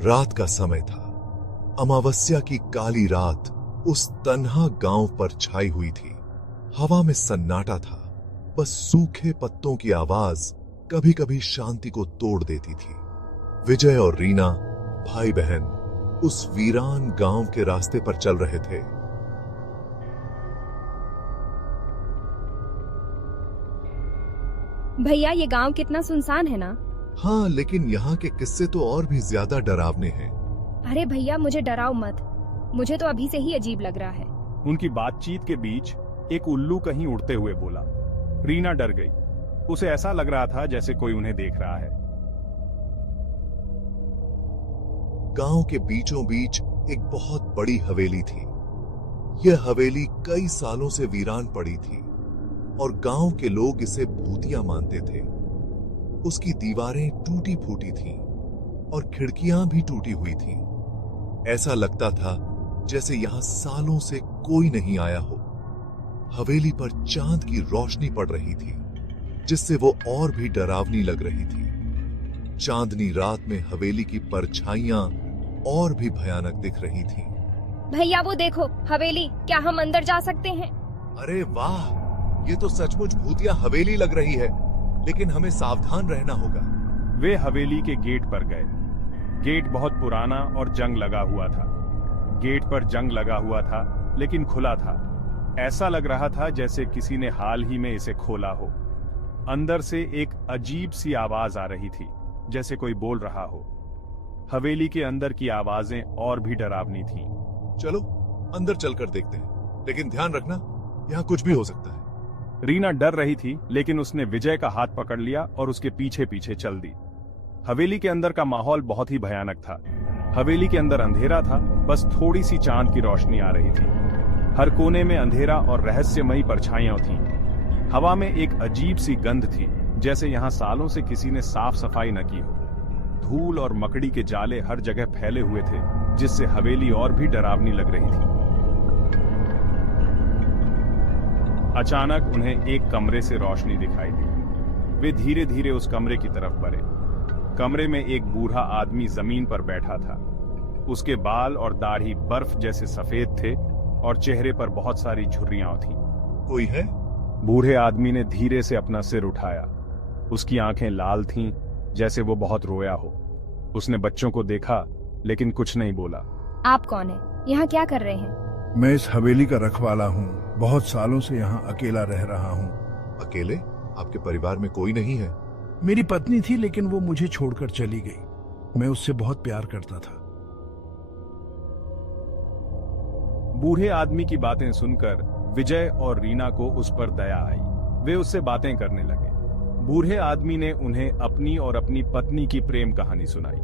रात का समय था। अमावस्या की काली रात उस तन्हा गांव पर छाई हुई थी। हवा में सन्नाटा था। बस सूखे पत्तों की आवाज कभी कभी शांति को तोड़ देती थी। विजय और रीना भाई बहन उस वीरान गांव के रास्ते पर चल रहे थे। भैया, ये गांव कितना सुनसान है ना। हाँ, लेकिन यहाँ के किस्से तो और भी ज्यादा डरावने हैं। अरे भैया, मुझे डराओ मत। मुझे तो अभी से ही अजीब लग रहा है। उनकी बातचीत के बीच एक उल्लू कहीं उड़ते हुए बोला। रीना डर गई। उसे ऐसा लग रहा था जैसे कोई उन्हें देख रहा है। गांव के बीचों बीच एक बहुत बड़ी हवेली थी। यह हवेली कई सालों से वीरान पड़ी थी और गांव के लोग इसे भूतिया मानते थे। उसकी दीवारें टूटी फूटी थीं और खिड़कियां भी टूटी हुई थीं। ऐसा लगता था जैसे यहां सालों से कोई नहीं आया हो। हवेली पर चांद की रोशनी पड़ रही थी, जिससे वो और भी डरावनी लग रही थी। चांदनी रात में हवेली की परछाइयां और भी भयानक दिख रही थीं। भैया, वो देखो हवेली। क्या हम अंदर जा सकते हैं? अरे वाह, ये तो सचमुच भूतिया हवेली लग रही है, लेकिन हमें सावधान रहना होगा। वे हवेली के गेट पर गए। गेट बहुत पुराना और जंग लगा हुआ था। गेट पर जंग लगा हुआ था, लेकिन खुला था। ऐसा लग रहा था जैसे किसी ने हाल ही में इसे खोला हो। अंदर से एक अजीब सी आवाज आ रही थी, जैसे कोई बोल रहा हो। हवेली के अंदर की आवाजें और भी डरावनी थीं। चलो अंदर चलकर देखते हैं, लेकिन ध्यान रखना, यहाँ कुछ भी हो सकता है। रीना डर रही थी, लेकिन उसने विजय का हाथ पकड़ लिया और उसके पीछे पीछे चल दी। हवेली के अंदर का माहौल बहुत ही भयानक था। हवेली के अंदर अंधेरा था, बस थोड़ी सी चांद की रोशनी आ रही थी। हर कोने में अंधेरा और रहस्यमयी परछाइयां थीं। हवा में एक अजीब सी गंध थी, जैसे यहाँ सालों से किसी ने साफ सफाई न की हो। धूल और मकड़ी के जाले हर जगह फैले हुए थे, जिससे हवेली और भी डरावनी लग रही थी। अचानक उन्हें एक कमरे से रोशनी दिखाई दी। वे धीरे धीरे उस कमरे की तरफ बढ़े। कमरे में एक बूढ़ा आदमी जमीन पर बैठा था। उसके बाल और दाढ़ी बर्फ जैसे सफेद थे और चेहरे पर बहुत सारी झुर्रियां थीं। कोई है? बूढ़े आदमी ने धीरे से अपना सिर उठाया। उसकी आंखें लाल थीं, जैसे वो बहुत रोया हो। उसने बच्चों को देखा, लेकिन कुछ नहीं बोला। आप कौन है? यहाँ क्या कर रहे हैं? मैं इस हवेली का रखवाला हूँ। बहुत सालों से यहाँ अकेला रह रहा हूँ। अकेले? आपके परिवार में कोई नहीं है? मेरी पत्नी थी, लेकिन वो मुझे छोड़कर चली गई। मैं उससे बहुत प्यार करता था। बूढ़े आदमी की बातें सुनकर विजय और रीना को उस पर दया आई। वे उससे बातें करने लगे। बूढ़े आदमी ने उन्हें अपनी और अपनी पत्नी की प्रेम कहानी सुनाई।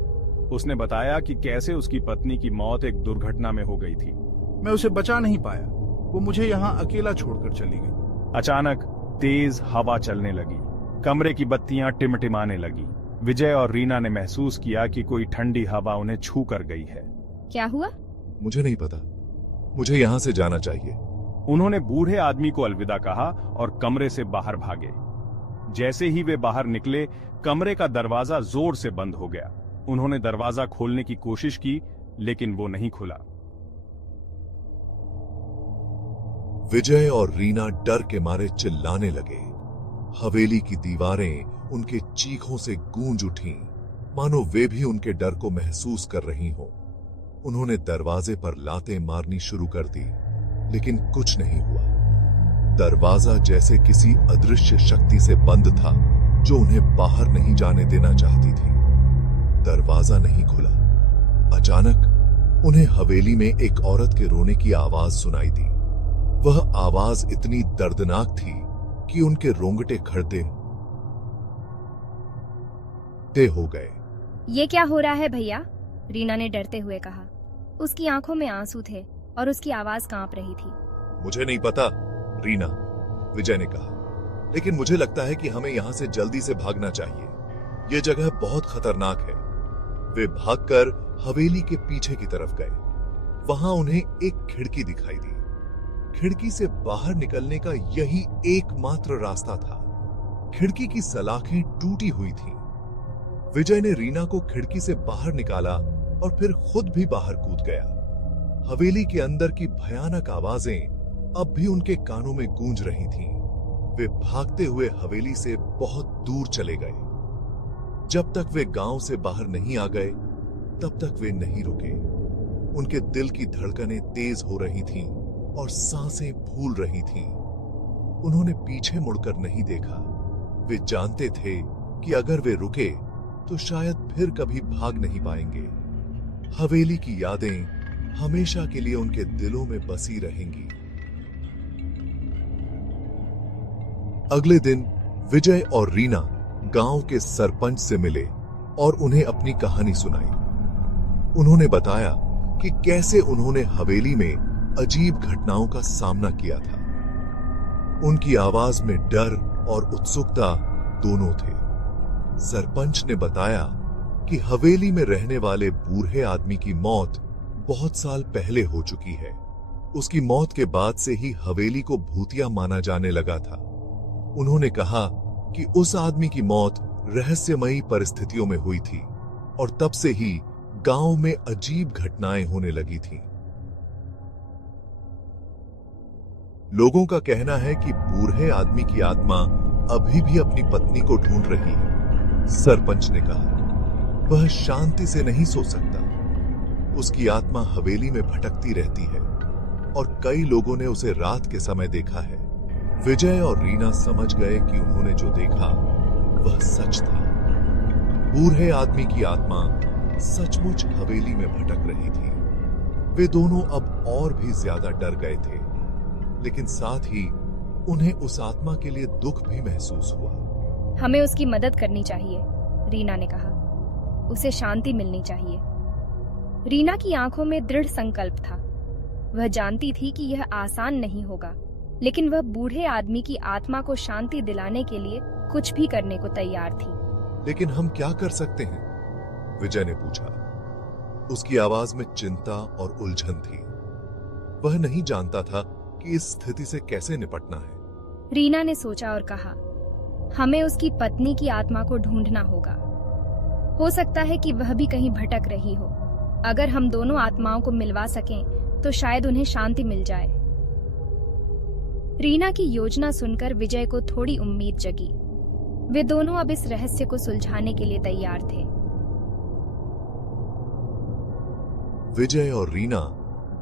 उसने बताया कि कैसे उसकी पत्नी की मौत एक दुर्घटना में हो गई थी। मैं उसे बचा नहीं पाया। वो मुझे यहाँ अकेला छोड़कर चली गई। अचानक तेज हवा चलने लगी। कमरे की बत्तियां टिमटिमाने लगी। विजय और रीना ने महसूस किया कि कोई ठंडी हवा उन्हें छू कर गई है। क्या हुआ? मुझे नहीं पता। मुझे यहाँ से जाना चाहिए। उन्होंने बूढ़े आदमी को अलविदा कहा और कमरे से बाहर भागे। जैसे ही वे बाहर निकले, कमरे का दरवाजा जोर से बंद हो गया। उन्होंने दरवाजा खोलने की कोशिश की, लेकिन वो नहीं खुला। विजय और रीना डर के मारे चिल्लाने लगे। हवेली की दीवारें उनके चीखों से गूंज उठीं, मानो वे भी उनके डर को महसूस कर रही हों। उन्होंने दरवाजे पर लातें मारनी शुरू कर दी, लेकिन कुछ नहीं हुआ। दरवाजा जैसे किसी अदृश्य शक्ति से बंद था, जो उन्हें बाहर नहीं जाने देना चाहती थी। दरवाजा नहीं खुला। अचानक उन्हें हवेली में एक औरत के रोने की आवाज सुनाई दी। वह आवाज इतनी दर्दनाक थी कि उनके रोंगटे खड़े हो गए। ये क्या हो रहा है भैया? रीना ने डरते हुए कहा। उसकी आंखों में आंसू थे और उसकी आवाज कांप रही थी। मुझे नहीं पता, रीना, विजय ने कहा, लेकिन मुझे लगता है कि हमें यहां से जल्दी से भागना चाहिए। यह जगह बहुत खतरनाक है। वे भागकर हवेली के पीछे की तरफ गए। वहां उन्हें एक खिड़की दिखाई दी। खिड़की से बाहर निकलने का यही एकमात्र रास्ता था। खिड़की की सलाखें टूटी हुई थीं। विजय ने रीना को खिड़की से बाहर निकाला और फिर खुद भी बाहर कूद गया। हवेली के अंदर की भयानक आवाजें अब भी उनके कानों में गूंज रही थीं। वे भागते हुए हवेली से बहुत दूर चले गए। जब तक वे गांव से बाहर नहीं आ गए तब तक वे नहीं रुके। उनके दिल की धड़कनें तेज हो रही थीं और सांसें फूल रही थीं। उन्होंने पीछे मुड़कर नहीं देखा। वे जानते थे कि अगर वे रुके तो शायद फिर कभी भाग नहीं पाएंगे। हवेली की यादें हमेशा के लिए उनके दिलों में बसी रहेंगी। अगले दिन विजय और रीना गांव के सरपंच से मिले और उन्हें अपनी कहानी सुनाई। उन्होंने बताया कि कैसे उन्होंने हवेली में अजीब घटनाओं का सामना किया था। उनकी आवाज में डर और उत्सुकता दोनों थे। सरपंच ने बताया कि हवेली में रहने वाले बूढ़े आदमी की मौत बहुत साल पहले हो चुकी है। उसकी मौत के बाद से ही हवेली को भूतिया माना जाने लगा था। उन्होंने कहा कि उस आदमी की मौत रहस्यमयी परिस्थितियों में हुई थी और तब से ही गांव में अजीब घटनाएं होने लगी थीं। लोगों का कहना है कि बूढ़े आदमी की आत्मा अभी भी अपनी पत्नी को ढूंढ रही है। सरपंच ने कहा, वह शांति से नहीं सो सकता। उसकी आत्मा हवेली में भटकती रहती है और कई लोगों ने उसे रात के समय देखा है। विजय और रीना समझ गए कि उन्होंने जो देखा वह सच था। बूढ़े आदमी की आत्मा सचमुच हवेली में भटक रही थी। वे दोनों अब और भी ज्यादा डर गए थे, लेकिन साथ ही उन्हें उस आत्मा के लिए दुख भी महसूस हुआ। हमें उसकी मदद करनी चाहिए, रीना ने कहा। उसे शांति मिलनी चाहिए। रीना की आंखों में दृढ़ संकल्प था। वह जानती थी कि यह आसान नहीं होगा, लेकिन वह बूढ़े आदमी की आत्मा को शांति दिलाने के लिए कुछ भी करने को तैयार थी। लेकिन हम क्या कर सकते हैं? विजय ने पूछा। उसकी आवाज में चिंता और उलझन थी। वह नहीं जानता था कि इस स्थिति से कैसे निपटना है। रीना ने सोचा और कहा, हमें उसकी पत्नी की आत्मा को ढूंढना होगा। हो सकता है कि वह भी कहीं भटक रही हो। अगर हम दोनों आत्माओं को मिलवा सकें तो शायद उन्हें शांति मिल जाए। रीना की योजना सुनकर विजय को थोड़ी उम्मीद जगी। वे दोनों अब इस रहस्य को सुलझाने के लिए तैयार थे। विजय और रीना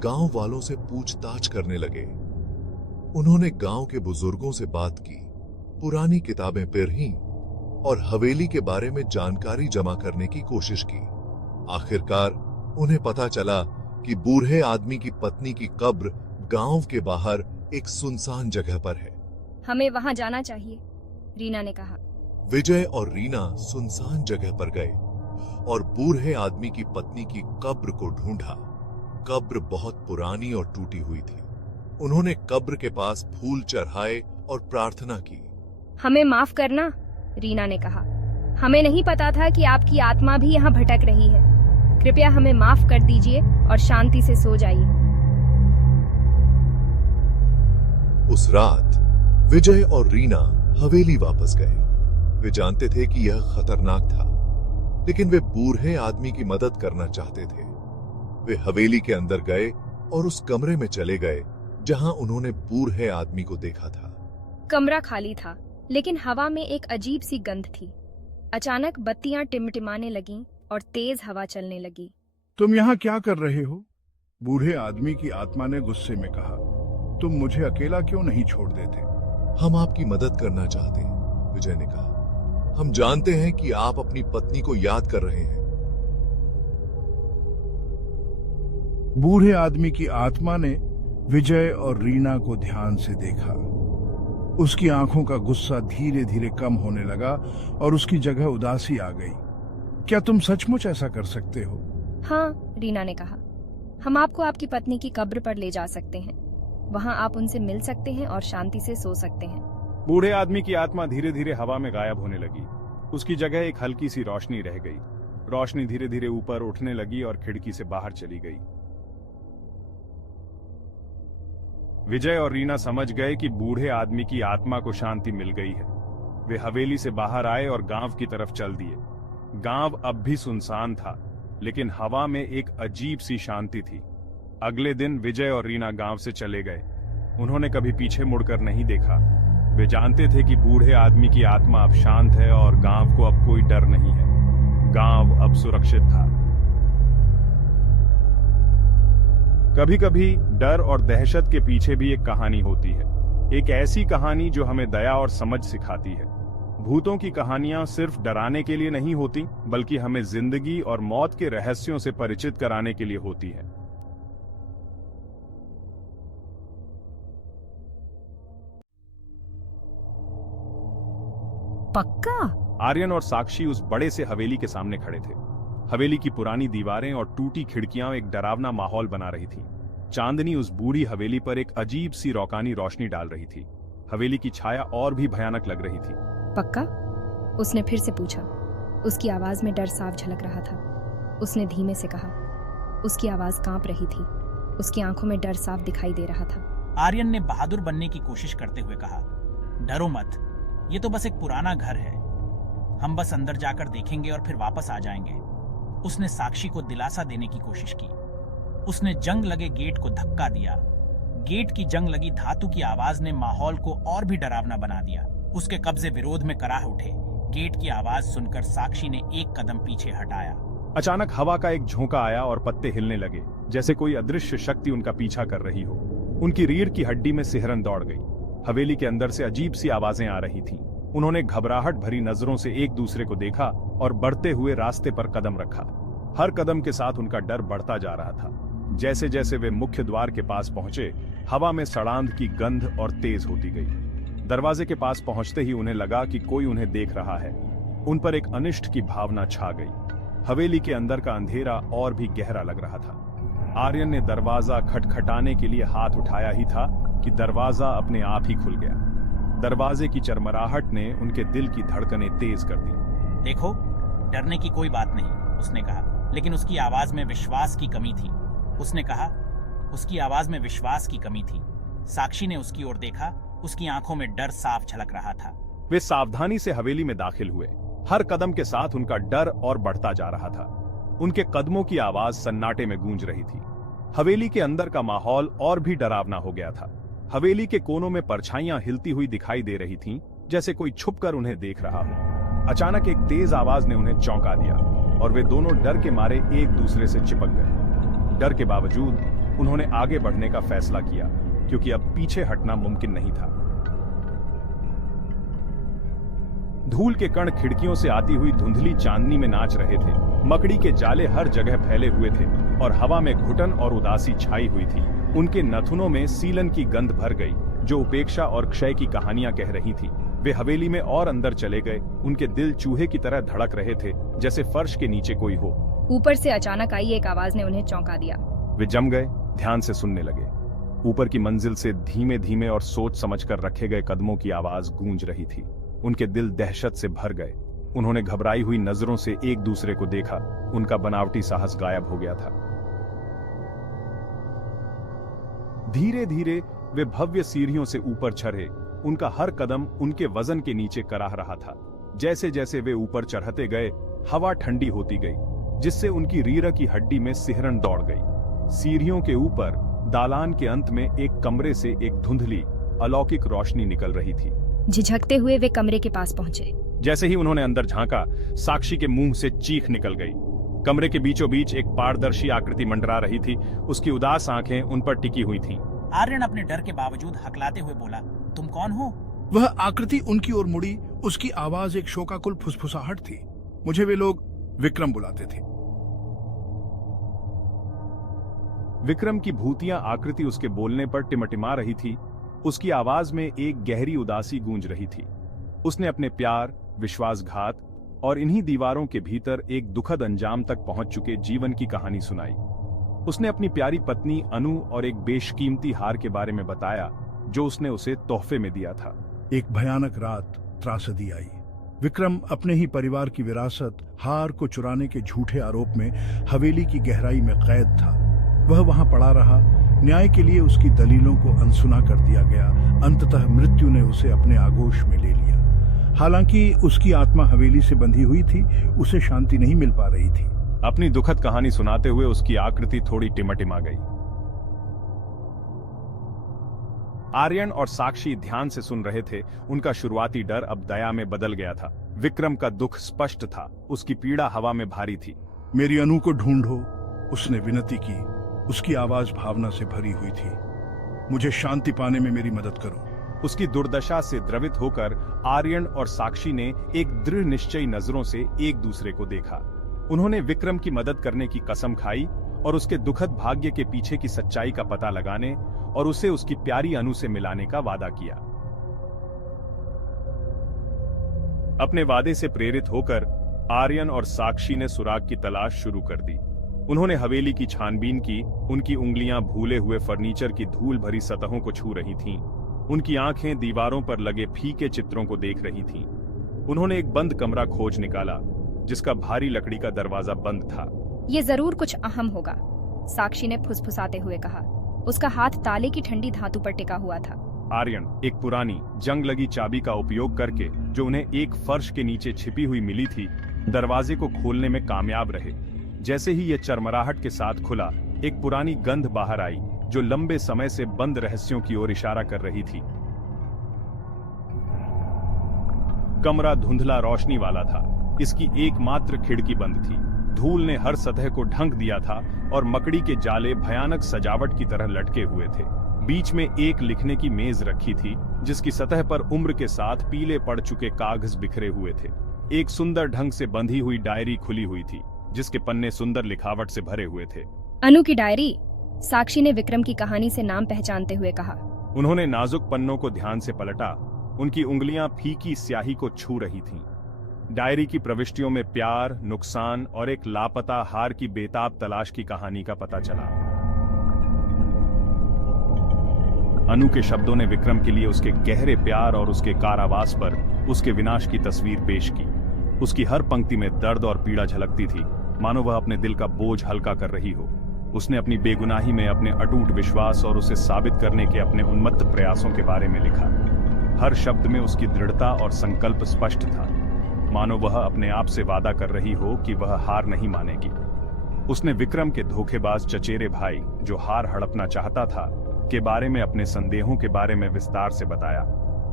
गांव वालों से पूछताछ करने लगे। उन्होंने गांव के बुजुर्गों से बात की, पुरानी किताबें पढ़ीं और हवेली के बारे में जानकारी जमा करने की कोशिश की। आखिरकार उन्हें पता चला कि बूढ़े आदमी की पत्नी की कब्र गांव के बाहर एक सुनसान जगह पर है। हमें वहां जाना चाहिए, रीना ने कहा। विजय और रीना सुनसान जगह पर गए और बूढ़े आदमी की पत्नी की कब्र को ढूंढा। कब्र बहुत पुरानी और टूटी हुई थी। उन्होंने कब्र के पास फूल चढ़ाए और प्रार्थना की। हमें माफ करना, रीना ने कहा। हमें नहीं पता था कि आपकी आत्मा भी यहाँ भटक रही है। कृपया हमें माफ कर दीजिए और शांति से सो जाइए। उस रात विजय और रीना हवेली वापस गए। वे जानते थे कि यह खतरनाक था, लेकिन वे बूढ़े आदमी की मदद करना चाहते थे। वे हवेली के अंदर गए और उस कमरे में चले गए जहां उन्होंने बूढ़े आदमी को देखा था। कमरा खाली था, लेकिन हवा में एक अजीब सी गंध थी। अचानक बत्तियां टिमटिमाने लगीं और तेज हवा चलने लगी। तुम यहाँ क्या कर रहे हो? बूढ़े आदमी की आत्मा ने गुस्से में कहा। तुम मुझे अकेला क्यों नहीं छोड़ देते? हम आपकी मदद करना चाहते हैं, विजय ने कहा। हम जानते हैं कि आप अपनी पत्नी को याद कर रहे हैं। बूढ़े आदमी की आत्मा ने विजय और रीना को ध्यान से देखा। उसकी आंखों का गुस्सा धीरे धीरे कम होने लगा और उसकी जगह उदासी आ गई। क्या तुम सचमुच ऐसा कर सकते हो? हाँ, रीना ने कहा। हम आपको आपकी पत्नी की कब्र पर ले जा सकते हैं। वहां आप उनसे मिल सकते हैं और शांति से सो सकते हैं। बूढ़े आदमी की आत्मा धीरे धीरे हवा में गायब होने लगी। उसकी जगह एक हल्की सी रोशनी रह गई। रोशनी धीरे धीरे ऊपर उठने लगी और खिड़की से बाहर चली गई। विजय और रीना समझ गए कि बूढ़े आदमी की आत्मा को शांति मिल गई है। वे हवेली से बाहर आए और गांव की तरफ चल दिए। गांव अब भी सुनसान था। लेकिन हवा में एक अजीब सी शांति थी। अगले दिन विजय और रीना गांव से चले गए। उन्होंने कभी पीछे मुड़कर नहीं देखा। वे जानते थे कि बूढ़े आदमी की आत्मा अब शांत है और गांव को अब कोई डर नहीं है। गांव अब सुरक्षित था। कभी कभी डर और दहशत के पीछे भी एक कहानी होती है, एक ऐसी कहानी जो हमें दया और समझ सिखाती है। भूतों की कहानियां सिर्फ डराने के लिए नहीं होती, बल्कि हमें जिंदगी और मौत के रहस्यों से परिचित कराने के लिए होती है। पक्का? आर्यन और साक्षी उस बड़े से हवेली के सामने खड़े थे। हवेली की पुरानी दीवारें और टूटी खिड़कियां एक डरावना माहौल बना रही थीं। चांदनी उस बूढ़ी हवेली पर एक अजीब सी रौकानी रोशनी डाल रही थी। हवेली की छाया और भी भयानक लग रही थी। पक्का? उसने फिर से पूछा। उसकी आवाज में डर साफ झलक रहा था। उसने धीमे से कहा। उसकी आवाज कांप रही थी। उसकी आंखों में डर साफ दिखाई दे रहा था। आर्यन ने बहादुर बनने की कोशिश करते हुए कहा, डरो मत, ये तो बस एक पुराना घर है। हम बस अंदर जाकर देखेंगे और फिर वापस आ जाएंगे। उसने साक्षी को दिलासा देने की कोशिश की। उसने जंग लगे गेट को धक्का दिया। गेट की जंग लगी धातु की आवाज ने माहौल को और भी डरावना बना दिया। उसके कब्जे विरोध में कराह उठे। गेट की आवाज सुनकर साक्षी ने एक कदम पीछे हटाया। अचानक हवा का एक झोंका आया और पत्ते हिलने लगे, जैसे कोई अदृश्य शक्ति उनका पीछा कर रही हो। उनकी रीढ़ की हड्डी में सिहरन दौड़ गई। हवेली के अंदर से अजीब सी आवाजें आ रही थीं। उन्होंने घबराहट भरी नजरों से एक दूसरे को देखा और बढ़ते हुए रास्ते पर कदम रखा। हर कदम के साथ उनका डर बढ़ता जा रहा था। जैसे जैसे वे मुख्य द्वार के पास पहुंचे, हवा में सड़ांध की गंध और तेज होती गई। दरवाजे के पास पहुंचते ही उन्हें लगा कि कोई उन्हें देख रहा है। उन पर एक अनिष्ट की भावना छा गई। हवेली के अंदर का अंधेरा और भी गहरा लग रहा था। आर्यन ने दरवाजा खटखटाने के लिए हाथ उठाया ही था कि दरवाजा अपने आप ही खुल गया। दरवाजे की चरमराहट ने उनके दिल की धड़कनें तेज कर दी। देखो, डरने की कोई बात नहीं, उसने कहा, लेकिन उसकी आवाज में विश्वास की कमी थी। उसने कहा, उसकी आवाज में विश्वास की कमी थी। साक्षी ने उसकी ओर देखा। उसकी आंखों में डर साफ झलक रहा था। वे सावधानी से हवेली में दाखिल हुए। हर कदम के साथ उनका डर और बढ़ता जा रहा था। उनके कदमों की आवाज सन्नाटे में गूंज रही थी। हवेली के अंदर का माहौल और भी डरावना हो गया था। हवेली के कोनों में परछाइयां हिलती हुई दिखाई दे रही थीं, जैसे कोई छुपकर उन्हें देख रहा हो। अचानक एक तेज आवाज ने उन्हें चौंका दिया और वे दोनों डर के मारे एक दूसरे से चिपक गए। डर के बावजूद उन्होंने आगे बढ़ने का फैसला किया, क्योंकि अब पीछे हटना मुमकिन नहीं था। धूल के कण खिड़कियों से आती हुई धुंधली चांदनी में नाच रहे थे। मकड़ी के जाले हर जगह फैले हुए थे और हवा में घुटन और उदासी छाई हुई थी। उनके नथुनों में सीलन की गंध भर गई, जो उपेक्षा और क्षय की कहानियां कह रही थी। वे हवेली में और अंदर चले गए। उनके दिल चूहे की तरह धड़क रहे थे, जैसे फर्श के नीचे कोई हो। ऊपर से अचानक आई एक आवाज ने उन्हें चौंका दिया। वे जम गए, ध्यान से सुनने लगे। ऊपर की मंजिल से धीमे धीमे और सोच समझकर रखे गए कदमों की आवाज गूंज रही थी। उनके दिल दहशत से भर गए। उन्होंने घबराई हुई नजरों से एक दूसरे को देखा। उनका बनावटी साहस गायब हो गया था। धीरे धीरे वे भव्य सीढ़ियों से ऊपर चढ़े। उनका हर कदम उनके वजन के नीचे कराह रहा था। जैसे जैसे वे ऊपर चढ़ते गए, हवा ठंडी होती गई, जिससे उनकी रीढ़ की हड्डी में सिहरन दौड़ गई। सीढ़ियों के ऊपर दालान के अंत में एक कमरे से एक धुंधली अलौकिक रोशनी निकल रही थी। झिझकते हुए वे कमरे के पास पहुंचे। जैसे ही उन्होंने अंदर झांका, साक्षी के मुंह से चीख निकल गई। कमरे के बीचों बीच एक पारदर्शी आकृति मंडरा रही थी। उसकी उदास आंखें उन पर टिकी हुई थीं। आर्यन अपने डर के बावजूद हकलाते हुए बोला, तुम कौन हो? वह आकृति उनकी ओर मुड़ी। उसकी आवाज एक शोकाकुल फुसफुसाहट थी। मुझे वे लोग विक्रम बुलाते थे। विक्रम की भूतिया आकृति उसके बोलने पर टिमटिमा रही थी। उसकी आवाज में एक गहरी उदासी गूंज रही थी। उसने अपने प्यार, विश्वासघात और इन्हीं दीवारों के भीतर एक दुखद अंजाम तक पहुंच चुके जीवन की कहानी सुनाई। उसने अपनी प्यारी पत्नी अनु और एक बेशकीमती हार के बारे में बताया, जो उसने उसे तोहफे में दिया था। एक भयानक रात त्रासदी आई। विक्रम अपने ही परिवार की विरासत हार को चुराने के झूठे आरोप में हवेली की गहराई में कैद था। वह वहां पड़ा रहा। न्याय के लिए उसकी दलीलों को अनसुना कर दिया गया। अंततः मृत्यु ने उसे अपने आगोश में ले लिया। हालांकि उसकी आत्मा हवेली से बंधी हुई थी, उसे शांति नहीं मिल पा रही थी। अपनी दुखद कहानी सुनाते हुए उसकी आकृति थोड़ी टिमटिमा गई। आर्यन और साक्षी ध्यान से सुन रहे थे। उनका शुरुआती डर अब दया में बदल गया था। विक्रम का दुख स्पष्ट था, उसकी पीड़ा हवा में भारी थी। मेरी अनु को ढूंढो, उसने विनती की। उसकी आवाज भावना से भरी हुई थी। मुझे शांति पाने में मेरी मदद करो। उसकी दुर्दशा से द्रवित होकर आर्यन और साक्षी ने एक दृढ़ निश्चयी नजरों से एक दूसरे को देखा। उन्होंने विक्रम की मदद करने की कसम खाई और उसके दुखद भाग्य के पीछे की सच्चाई का पता लगाने और उसे उसकी प्यारी अनु से मिलाने का वादा किया। अपने वादे से प्रेरित होकर आर्यन और साक्षी ने सुराग की तलाश शुरू कर दी। उन्होंने हवेली की छानबीन की। उनकी उंगलियां भूले हुए फर्नीचर की धूल भरी सतहों को छू रही थीं। उनकी आंखें दीवारों पर लगे फीके चित्रों को देख रही थीं। उन्होंने एक बंद कमरा खोज निकाला जिसका भारी लकड़ी का दरवाजा बंद था। ये जरूर कुछ अहम होगा, साक्षी ने फुसफुसाते हुए कहा। उसका हाथ ताले की ठंडी धातु पर टिका हुआ था। आर्यन एक पुरानी जंग लगी चाबी का उपयोग करके, जो उन्हें एक फर्श के नीचे छिपी हुई मिली थी, दरवाजे को खोलने में कामयाब रहे। जैसे ही यह चरमराहट के साथ खुला, एक पुरानी गंध बाहर आई जो लंबे समय से बंद रहस्यों की ओर इशारा कर रही थी। कमरा धुंधला रोशनी वाला था। इसकी एकमात्र खिड़की बंद थी। धूल ने हर सतह को ढंक दिया था और मकड़ी के जाले भयानक सजावट की तरह लटके हुए थे। बीच में एक लिखने की मेज रखी थी जिसकी सतह पर उम्र के साथ पीले पड़ चुके कागज बिखरे हुए थे। एक सुंदर ढंग से बंधी हुई डायरी खुली हुई थी जिसके पन्ने सुंदर लिखावट से भरे हुए थे। अनु की डायरी, साक्षी ने विक्रम की कहानी से नाम पहचानते हुए कहा। उन्होंने नाजुक पन्नों को ध्यान से पलटा। उनकी उंगलियां फीकी स्याही को छू रही थीं। डायरी की प्रविष्टियों में प्यार, नुकसान और एक लापता हार की बेताब तलाश की कहानी का पता चला। अनु के शब्दों ने विक्रम के लिए उसके गहरे प्यार और उसके कारावास पर उसके विनाश की तस्वीर पेश की। उसकी हर पंक्ति में दर्द और पीड़ा झलकती थी, मानो वह अपने दिल का बोझ हल्का कर रही हो। उसने अपनी बेगुनाही में अपने अटूट विश्वास और उसे साबित करने के अपने उन्मत्त प्रयासों के बारे में लिखा। हर शब्द में उसकी दृढ़ता और संकल्प स्पष्ट था, मानो वह अपने आप से वादा कर रही हो कि वह हार नहीं मानेगी। उसने विक्रम के धोखेबाज चचेरे भाई, जो हार हड़पना चाहता था, के बारे में अपने संदेहों के बारे में विस्तार से बताया।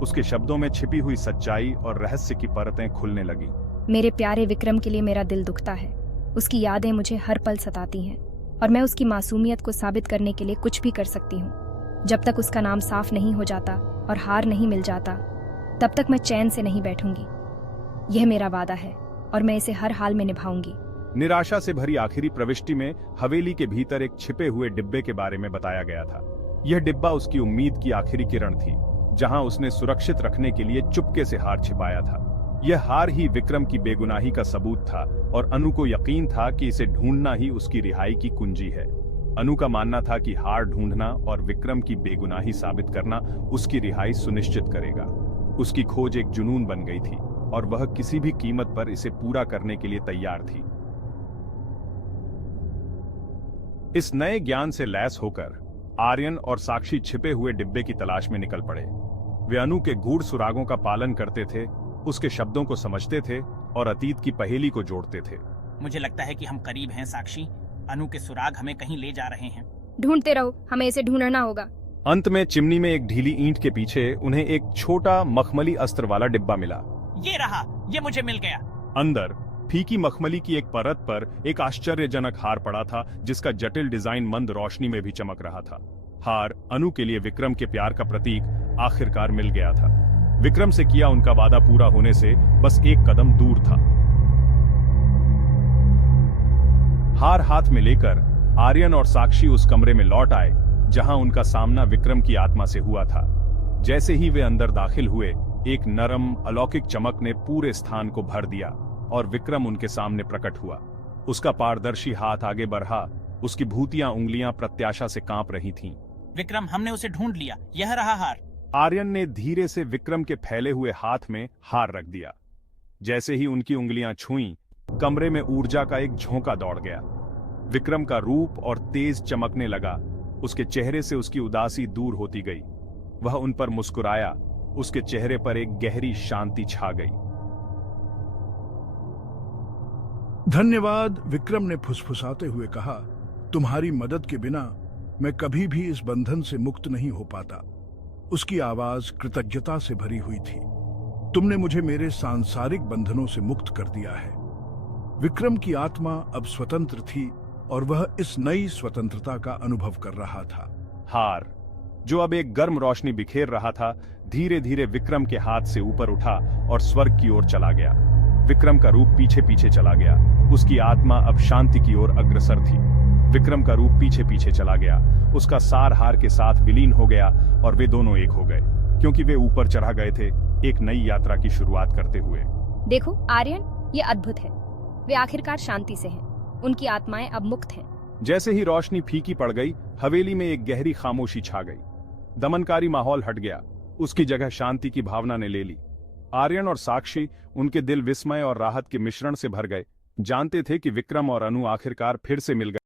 उसके शब्दों में छिपी हुई सच्चाई और रहस्य की परतें खुलने लगी। मेरे प्यारे विक्रम के लिए मेरा दिल दुखता है। उसकी यादें मुझे हर पल सताती हैं और मैं उसकी मासूमियत को साबित करने के लिए कुछ भी कर सकती हूँ। जब तक उसका नाम साफ नहीं हो जाता और हार नहीं मिल जाता, तब तक मैं चैन से नहीं बैठूंगी। यह मेरा वादा है और मैं इसे हर हाल में निभाऊंगी। निराशा से भरी आखिरी प्रविष्टि में हवेली के भीतर एक छिपे हुए डिब्बे के बारे में बताया गया था। यह डिब्बा उसकी उम्मीद की आखिरी किरण थी, जहां उसने सुरक्षित रखने के लिए चुपके से हार छिपाया था। यह हार ही विक्रम की बेगुनाही का सबूत था और अनु को यकीन था कि इसे ढूंढना ही उसकी रिहाई की कुंजी है। अनु का मानना था कि हार ढूंढना और विक्रम की बेगुनाही साबित करना उसकी रिहाई सुनिश्चित करेगा। उसकी खोज एक जुनून बन गई थी और वह किसी भी कीमत पर इसे पूरा करने के लिए तैयार थी। इस नए ज्ञान से लैस होकर आर्यन और साक्षी छिपे हुए डिब्बे की तलाश में निकल पड़े। वे अनु के गूढ़ सुरागों का पालन करते थे, उसके शब्दों को समझते थे और अतीत की पहेली को जोड़ते थे। मुझे लगता है कि हम करीब हैं साक्षी। अनु के सुराग हमें कहीं ले जा रहे हैं। ढूंढते रहो, हमें इसे ढूंढना होगा। अंत में चिमनी में एक ढीली ईंट के पीछे उन्हें एक छोटा मखमली अस्त्र वाला डिब्बा मिला। ये रहा, ये मुझे मिल गया। अंदर फीकी मखमली की एक परत पर एक आश्चर्यजनक हार पड़ा था, जिसका जटिल डिजाइन मंद रोशनी में भी चमक रहा था। हार अनु के लिए विक्रम के प्यार का प्रतीक आखिरकार मिल गया था। विक्रम से किया उनका वादा पूरा होने से बस एक कदम दूर था। हार हाथ में लेकर आर्यन और साक्षी उस कमरे में लौट आए जहां उनका सामना विक्रम की आत्मा से हुआ था। जैसे ही वे अंदर दाखिल हुए, एक नरम अलौकिक चमक ने पूरे स्थान को भर दिया और विक्रम उनके सामने प्रकट हुआ। उसका पारदर्शी हाथ आगे बढ़ा, उसकी भूतियां उंगलियां प्रत्याशा से कांप रही थीं। विक्रम, हमने उसे ढूंढ लिया, यह रहा हार। आर्यन ने धीरे से विक्रम के फैले हुए हाथ में हार रख दिया। जैसे ही उनकी उंगलियां छुईं, कमरे में ऊर्जा का एक झोंका दौड़ गया। विक्रम का रूप और तेज चमकने लगा। उसके चेहरे से उसकी उदासी दूर होती गई। वह उन पर मुस्कुराया। उसके चेहरे पर एक गहरी शांति छा गई। धन्यवाद, विक्रम ने फुसफुसाते हुए कहा। तुम्हारी मदद के बिना मैं कभी भी इस बंधन से मुक्त नहीं हो पाता। उसकी आवाज कृतज्ञता से भरी हुई थी। तुमने मुझे मेरे सांसारिक बंधनों से मुक्त कर दिया है। विक्रम की आत्मा अब स्वतंत्र थी और वह इस नई स्वतंत्रता का अनुभव कर रहा था। हार, जो अब एक गर्म रोशनी बिखेर रहा था, धीरे धीरे विक्रम के हाथ से ऊपर उठा और स्वर्ग की ओर चला गया। विक्रम का रूप पीछे पीछे चला गया। उसकी आत्मा अब शांति की ओर अग्रसर थी। विक्रम का रूप पीछे पीछे चला गया। उसका सार हार के साथ विलीन हो गया और वे दोनों एक हो गए, क्योंकि वे ऊपर चढ़ा गए थे, एक नई यात्रा की शुरुआत करते हुए। देखो आर्यन, ये अद्भुत है। वे आखिरकार शांति से हैं। उनकी आत्माएं अब मुक्त हैं। जैसे ही रोशनी फीकी पड़ गई, हवेली में एक गहरी खामोशी छा गई। दमनकारी माहौल हट गया। उसकी जगह शांति की भावना ने ले ली। आर्यन और साक्षी, उनके दिल विस्मय और राहत के मिश्रण से भर गए। जानते थे कि विक्रम और अनु आखिरकार फिर से मिल गए।